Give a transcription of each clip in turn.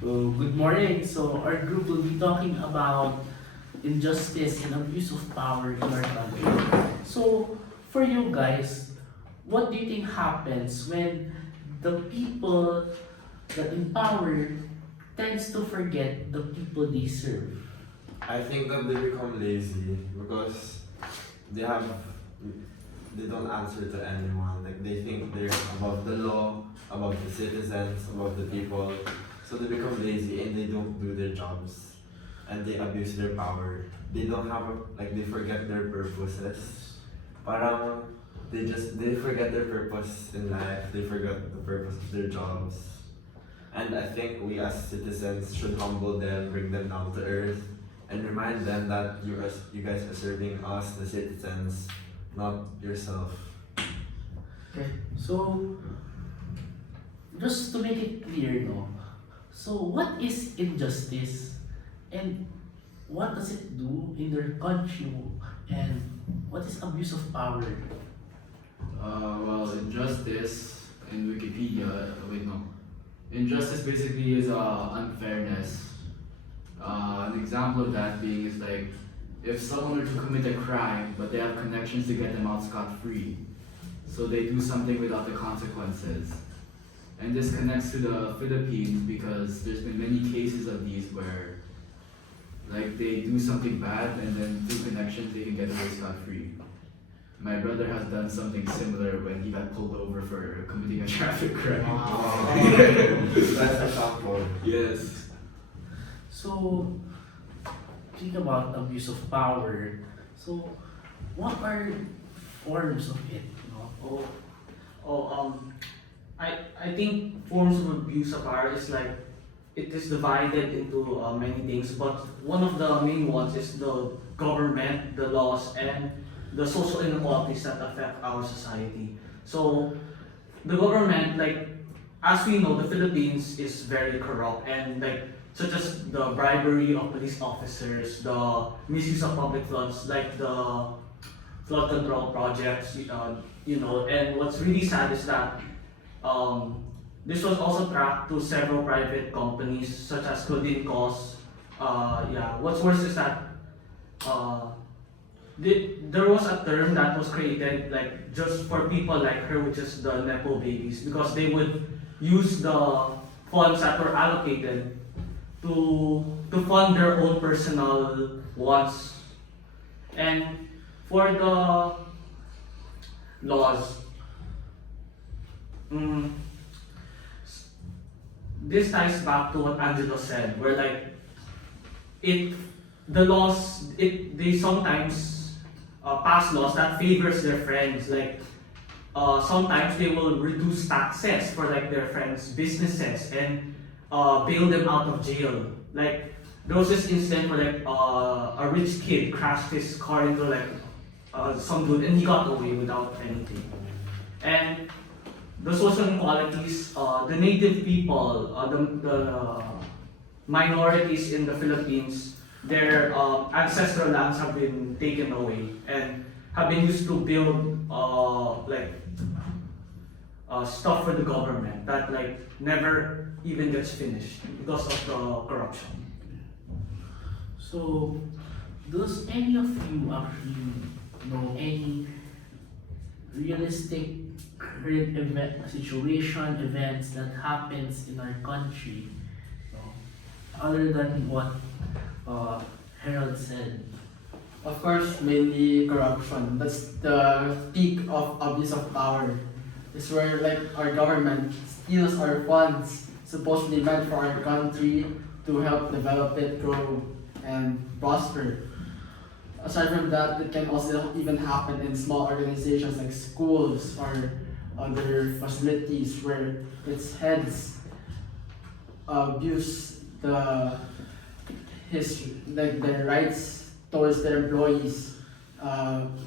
Good morning. So our group will be talking about injustice and abuse of power in our country. So for you guys, what do you think happens when the people that in power tends to forget the people they serve? I think that they become lazy because they have they don't answer to anyone. Like they think they're above the law, above the citizens, above the people. So they become lazy and they don't do their jobs, and they abuse their power. They don't have they forget their purposes. Parang they forget their purpose in life. They forget the purpose of their jobs. And I think we as citizens should humble them, bring them down to earth, and remind them that you guys are serving us, the citizens, not yourself. Okay. So just to make it clear, no. So what is injustice and what does it do in their country and what is abuse of power? Well, injustice in Wikipedia, wait, no. Injustice basically is unfairness. An example of that being is like if someone were to commit a crime but they have connections to get them out scot free, so they do something without the consequences. And this connects to the Philippines because there's been many cases of these where like they do something bad and then through connections they can get away scot free. My brother has done something similar when he got pulled over for committing a traffic crime. That's a tough one. Yes. So think about abuse of power. So what are forms of it? No? Oh, I think forms of abuse of power is like it is divided into many things, but one of the main ones is the government, the laws, and the social inequalities that affect our society. So the government, like as we know, the Philippines is very corrupt and like such as the bribery of police officers, the misuse of public funds, like the flood control projects, and what's really sad is that this was also tracked to several private companies such as Claudine Cos. What's worse is that uh, there was a term that was created like just for people like her, which is the nepo babies, because they would use the funds that were allocated to fund their own personal wants. And for the laws, mm, this ties back to what Angelo said, where like it the laws they sometimes pass laws that favors their friends. Like sometimes they will reduce taxes for like their friends' businesses and bail them out of jail. Like there was this incident where like a rich kid crashed his car into like some dude and he got away without anything. And the social inequalities, the native people, the minorities in the Philippines, their ancestral lands have been taken away and have been used to build stuff for the government that like never even gets finished because of the corruption. So does any of you actually know any realistic current events that happens in our country, no? Other than what Harold said? Of course, mainly corruption. That's the peak of abuse of power. It's where like our government steals our funds supposedly meant for our country to help develop it, grow, and prosper. Aside from that, it can also even happen in small organizations like schools or other facilities where its heads abuse their rights towards their employees,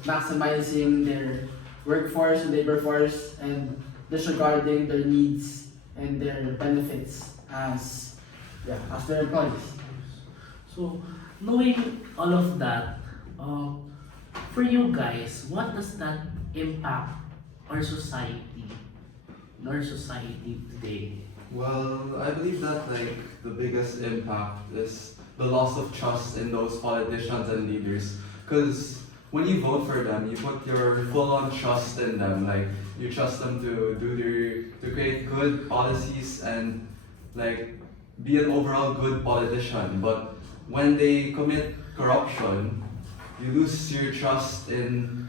maximizing their workforce and labor force and disregarding their needs and their benefits as their employees. So knowing all of that, for you guys, what does that impact our society, in our society today? Well, I believe that like the biggest impact is the loss of trust in those politicians and leaders. Because when you vote for them, you put your full-on trust in them. Like you trust them to create good policies and like be an overall good politician. But when they commit corruption, you lose your trust in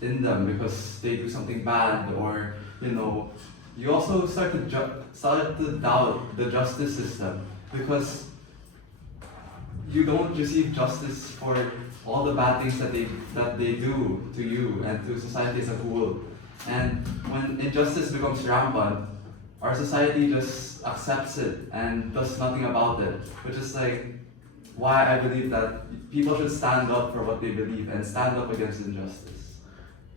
them because they do something bad, or you know, you also start to doubt the justice system because you don't receive justice for all the bad things that they do to you and to society as a whole. And when injustice becomes rampant, our society just accepts it and does nothing about it, which is like why I believe that people should stand up for what they believe and stand up against injustice.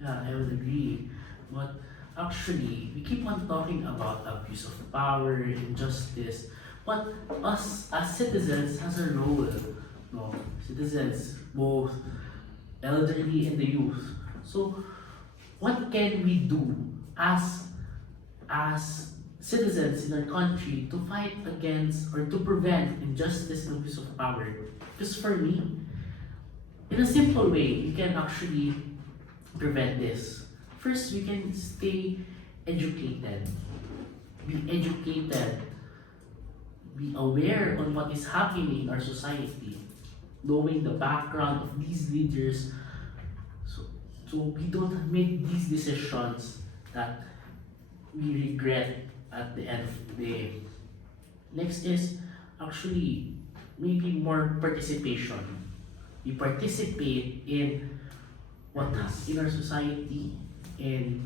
Yeah, I would agree. But actually, we keep on talking about abuse of power, injustice, but us as citizens has a role. No, citizens, both elderly and the youth. So, what can we do as citizens in our country to fight against or to prevent injustice and abuse of power? Because for me, in a simple way, we can actually prevent this. First, we can stay educated. Be educated. Be aware on what is happening in our society. Knowing the background of these leaders. So we don't make these decisions that we regret at the end of the day. Next is actually maybe more participation. We participate in what in our society, in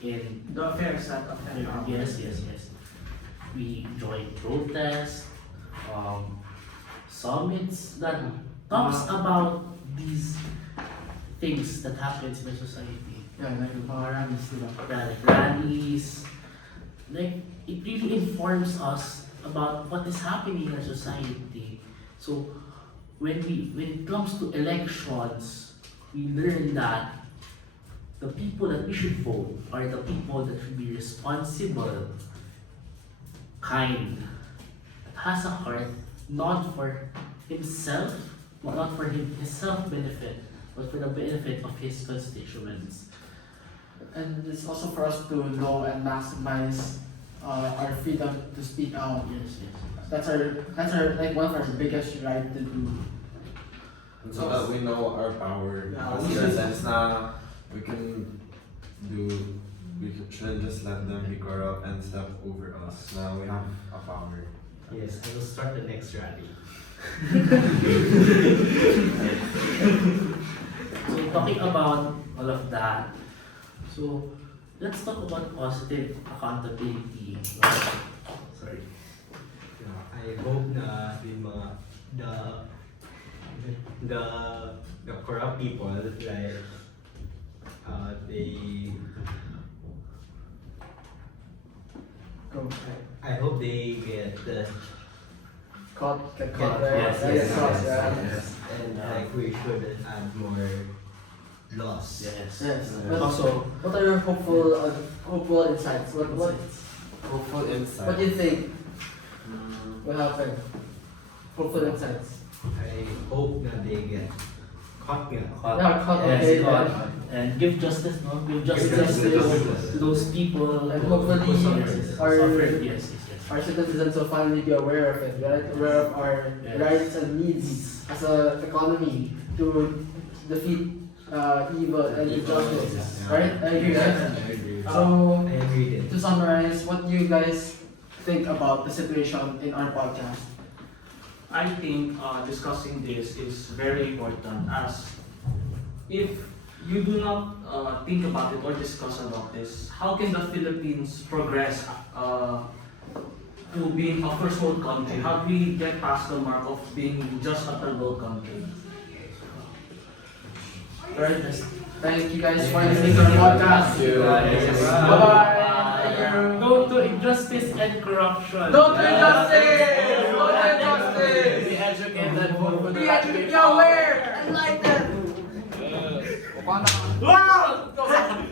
The affairs that affect our yes. We join protests, summits that talks about these things that happens in our society. Yeah, like the mga rallies, diba? Rallies, like it really informs us about what is happening in our society. So when it comes to elections, we learn that the people that we should vote are the people that should be responsible, kind, that has a heart not for himself, not for his self-benefit, but for the benefit of his constituents. And it's also for us to know and maximize our freedom to speak out. Yes. That's our like one of our biggest right to do. So that we know our power. Yeah, As we in a should- sense na we shouldn't just let them be corrupt and step over us. Now we have a power. Yes, I will start the next rally. So talking about all of that, so let's talk about positive accountability. Sorry. I hope na yung mga the corrupt people like they Go. I hope they get Get Get caught, caught, right? yes, Get yes, caught, yes, yeah. yes. And like we should add more laws. Yes. Yes. Uh, But also, what are your hopeful insights? What Hopeful insight. what do you think Mm, will happen? Hopeful insights. I hope that they get caught nga. Yeah, caught, yes, okay, caught. then. And give justice, no? Give justice justice. to those people And who hopefully our- suffered. Yes. Our citizens will finally be aware of it, right? Aware of our Yes. rights and needs as an economy to defeat evil and injustice, Yeah. right? I agree, right? I agree. So, I agree then. to summarize, what do you guys think about the situation in our podcast? I think discussing this is very important, as if you do not think about it or discuss about this, how can the Philippines progress to being a first world country? How do we get past the mark of being just a third world country? Right? Thank you guys for listening to our podcast. Thank you. Yes. Bye-bye. Thank you. Don't do injustice and corruption. Don't do injustice! Don't do injustice! Be educated. Vote for the Be right way aware! Enlightened! Wow!